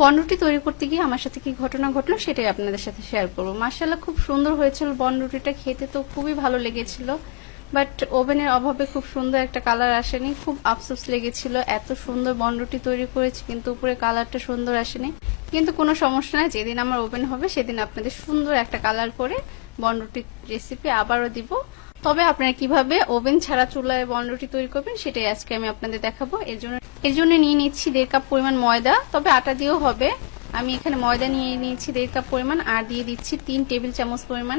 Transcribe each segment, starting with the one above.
বনরুটি তৈরি করতে গিয়ে আমার সাথে কি ঘটনা ঘটলো সেটাই আপনাদের সাথে শেয়ার করব। মার্শাল্লাহ খুব সুন্দর হয়েছিল বনরুটিটা, খেতে তো খুবই ভালো লেগেছিল। বাট ওভেনের অভাবে খুব সুন্দর একটা কালার আসেনি, খুব আফসোস লেগেছিল। এত সুন্দর বনরুটি তৈরি করেছি, কিন্তু উপরে কালারটা সুন্দর আসেনি। কিন্তু কোনো সমস্যা নাই, যেদিন আমার ওভেন হবে সেদিন আপনাদের সুন্দর একটা কালার করে বনরুটির রেসিপি আবারও দিব। তবে আপনারা কীভাবে ওভেন ছাড়া চুলায় বনরুটি তৈরি করবেন সেটাই আজকে আমি আপনাদের দেখাবো। এর জন্য এর জন্য নিয়ে নিচ্ছি দেড় কাপ পরিমাণ ময়দা, তবে আটা দিয়েও হবে। আমি এখানে ময়দা নিয়ে নিয়েছি দেড় কাপ পরিমাণ, আর দিয়ে দিচ্ছি তিন টেবিল চামচ পরিমাণ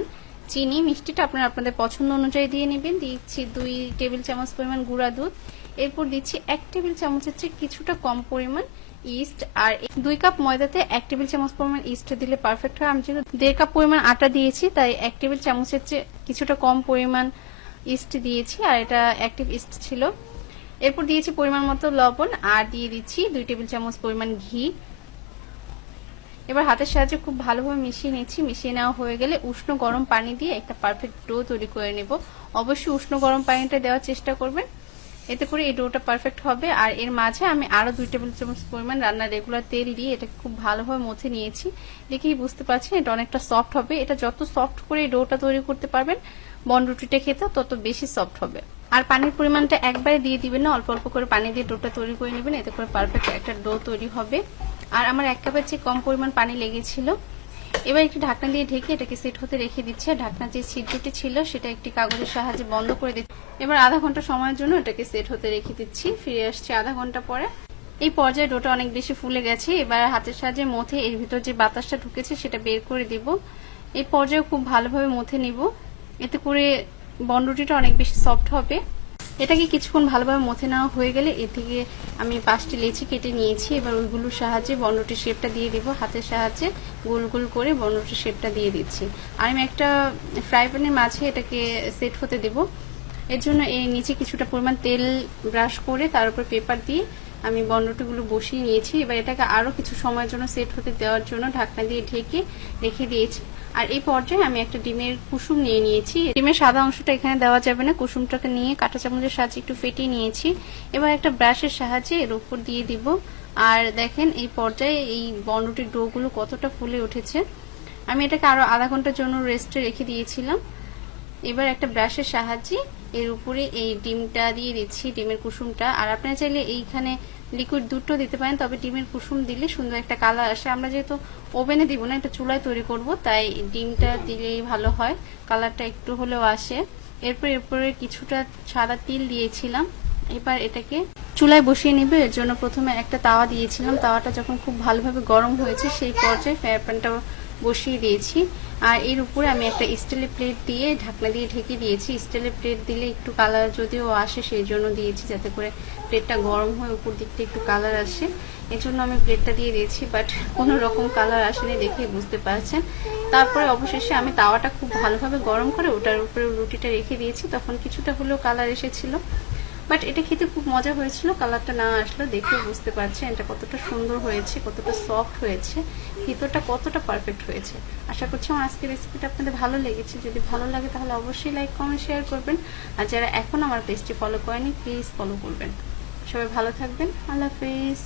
চিনি। মিষ্টিটা আপনারা আপনাদের পছন্দ অনুযায়ী দিয়ে নেবেন। দিচ্ছি দুই টেবিল চামচ পরিমাণ গুঁড়া দুধ। এরপর দিচ্ছি এক টেবিল চামচের চেয়ে কিছুটা কম পরিমাণ ইস্ট, আর দুই কাপ ময়দাতে এক টেবিল চামচ পরিমাণ ইস্ট দিলে পারফেক্ট হয়। আমি যেহেতু দেড় কাপ পরিমাণ আটা দিয়েছি, তাই এক টেবিল চামচের চেয়ে কিছুটা কম পরিমাণ ইস্ট দিয়েছি, আর এটা অ্যাক্টিভ ইস্ট ছিল। এরপর দিয়েছি পরিমাণ মতো লবণ আর দিয়ে দিচ্ছি দুই টেবিল চামচ পরিমাণ ঘি। এবার হাতের সাহায্যে খুব ভালোভাবে মিশিয়ে নিচ্ছি। মিশিয়ে নেওয়া হয়ে গেলে উষ্ণ গরম পানি দিয়ে একটা পারফেক্ট ডো তৈরি করে নেব। অবশ্যই উষ্ণ গরম পানিটা দেওয়ার চেষ্টা করবেন। এতে করে এই ডোটা পারফেক্ট হবে। আর এর মাঝে আমি আরও দুই টেবিল চামচ পরিমাণ রান্নার রেগুলার তেল দিয়ে এটাকে খুব ভালোভাবে মথে নিয়েছি। দেখেই বুঝতে পারছেন, এটা অনেকটা সফট হবে। এটা যত সফট করে এই ডোটা তৈরি করতে পারবেন বন রুটিটা খেতে তত বেশি সফট হবে। আর পানির পরিমাণটা একবারে দিয়ে দিবেন না, অল্প অল্প করে পানি দিয়ে ডোটা তৈরি করে নেবেন, এতে করে পারফেক্ট একটা ডো তৈরি হবে। আর আমার এক কাপের চেয়ে কম পরিমাণ পানি লেগেছিল। এবার একটি ঢাকনা দিয়ে ঢেকে এটাকে সেট হতে রেখে দিচ্ছি। আর ঢাকনার যে ছিদ্রটি ছিল, সেটা একটি কাগজের সাহায্যে বন্ধ করে দিচ্ছি। এবার আধা ঘণ্টা সময়ের জন্য এটাকে সেট হতে রেখে দিচ্ছি। ফিরে আসছি আধা ঘণ্টা পরে। এই পর্যায়ে ডোটা অনেক বেশি ফুলে গেছে। এবার হাতের সাহায্যে মথে এর ভিতর যে বাতাসটা ঢুকেছে, সেটা বের করে দিব। এই পর্যায়ে খুব ভালোভাবে মথে নিব। এতে করে বনরুটিটা অনেক বেশি সফট হবে। এটাকে কিছুক্ষণ ভালোভাবে মথে নেওয়া হয়ে গেলে এ থেকে আমি পাঁচটি লেচি কেটে নিয়েছি। এবার ওইগুলোর সাহায্যে বনরুটির শেপটা দিয়ে দিব। হাতের সাহায্যে গোল গোল করে বনরুটির শেপটা দিয়ে দিচ্ছি। আর আমি একটা ফ্রাই প্যানের মাঝে এটাকে সেট হতে দেব। এর জন্য এই নিচে কিছুটা পরিমাণ তেল ব্রাশ করে তার উপর পেপার দিয়ে আমি বনরুটিগুলো বসিয়ে নিয়েছি। এবার এটাকে আরও কিছু সময়ের জন্য সেট হতে দেওয়ার জন্য ঢাকনা দিয়ে ঢেকে রেখে দিয়েছি। আর এই পর্যায়ে আমি একটা ডিমের কুসুম নিয়ে নিয়েছি। ডিমের সাদা অংশটা এখানে দেওয়া যাবে না। কুসুমটাকে নিয়ে কাঁটা চামচের সাহায্যে একটু ফেটিয়ে নিয়েছি। এবার একটা ব্রাশের সাহায্যে এর উপর দিয়ে দিব। আর দেখেন এই পর্যায়ে এই বনরুটির ডোগুলো কতটা ফুলে উঠেছে। আমি এটাকে আরও আধা ঘণ্টার জন্য রেস্টে রেখে দিয়েছিলাম। এবার একটা ব্রাশের সাহায্যে এর উপরে এই ডিমটা দিয়ে দিচ্ছি, ডিমের কুসুমটা। আর আপনারা চাইলে এইখানে লিকুইড দুধটা দিতে পারেন, তবে ডিমের কুসুম দিলে সুন্দর একটা কালার আসে। আমরা যেহেতু ওভেনে দিব না, একটা চুলায় তৈরি করব, তাই ডিমটা দিলেই ভালো হয়। কালারটা একটু হলেও আসে। এরপর এরপরে কিছুটা সাদা তিল দিয়েছিলাম। এবার এটাকে চুলায় বসিয়ে নিবে। এর জন্য প্রথমে একটা তাওয়া দিয়েছিলাম। তাওয়াটা যখন খুব ভালোভাবে গরম হয়েছে, সেই পর্যায়ে ফ্রাই প্যানটা বসিয়ে দিয়েছি। আর এর উপরে আমি একটা স্টিলের প্লেট দিয়ে ঢাকনা দিয়ে ঢেকে দিয়েছি। স্টিলের প্লেট দিলে একটু কালার যদিও আসে সেই জন্য দিয়েছি যাতে করে প্লেটটা গরম হয়ে, উপর দিকটা একটু কালার আসে। এই জন্য আমি প্লেটটা দিয়ে দিয়েছি, বাট কোনো রকম কালার আসেনি দেখে বুঝতে পারছেন। তারপরে অবশেষে আমি তাওয়াটা খুব ভালোভাবে গরম করে ওটার উপরে রুটিটা রেখে দিয়েছি। তখন কিছুটা হলেও কালার এসেছিল। বাট এটা খেতে খুব মজা হয়েছিল, কালারটা না আসলো দেখে বুঝতে পারছেন এটা কতটা সুন্দর হয়েছে, কতটা সফট হয়েছে, ভিতরটা কতটা পারফেক্ট হয়েছে। আশা করছি আমার আজকের রেসিপিটা আপনাদের ভালো লেগেছে। যদি ভালো লাগে তাহলে অবশ্যই লাইক কমেন্ট শেয়ার করবেন। আর যারা এখন আমার পেজটি ফলো করেনি প্লিজ ফলো করবেন। সবাই ভালো থাকবেন। আল্লাহ হাফিজ।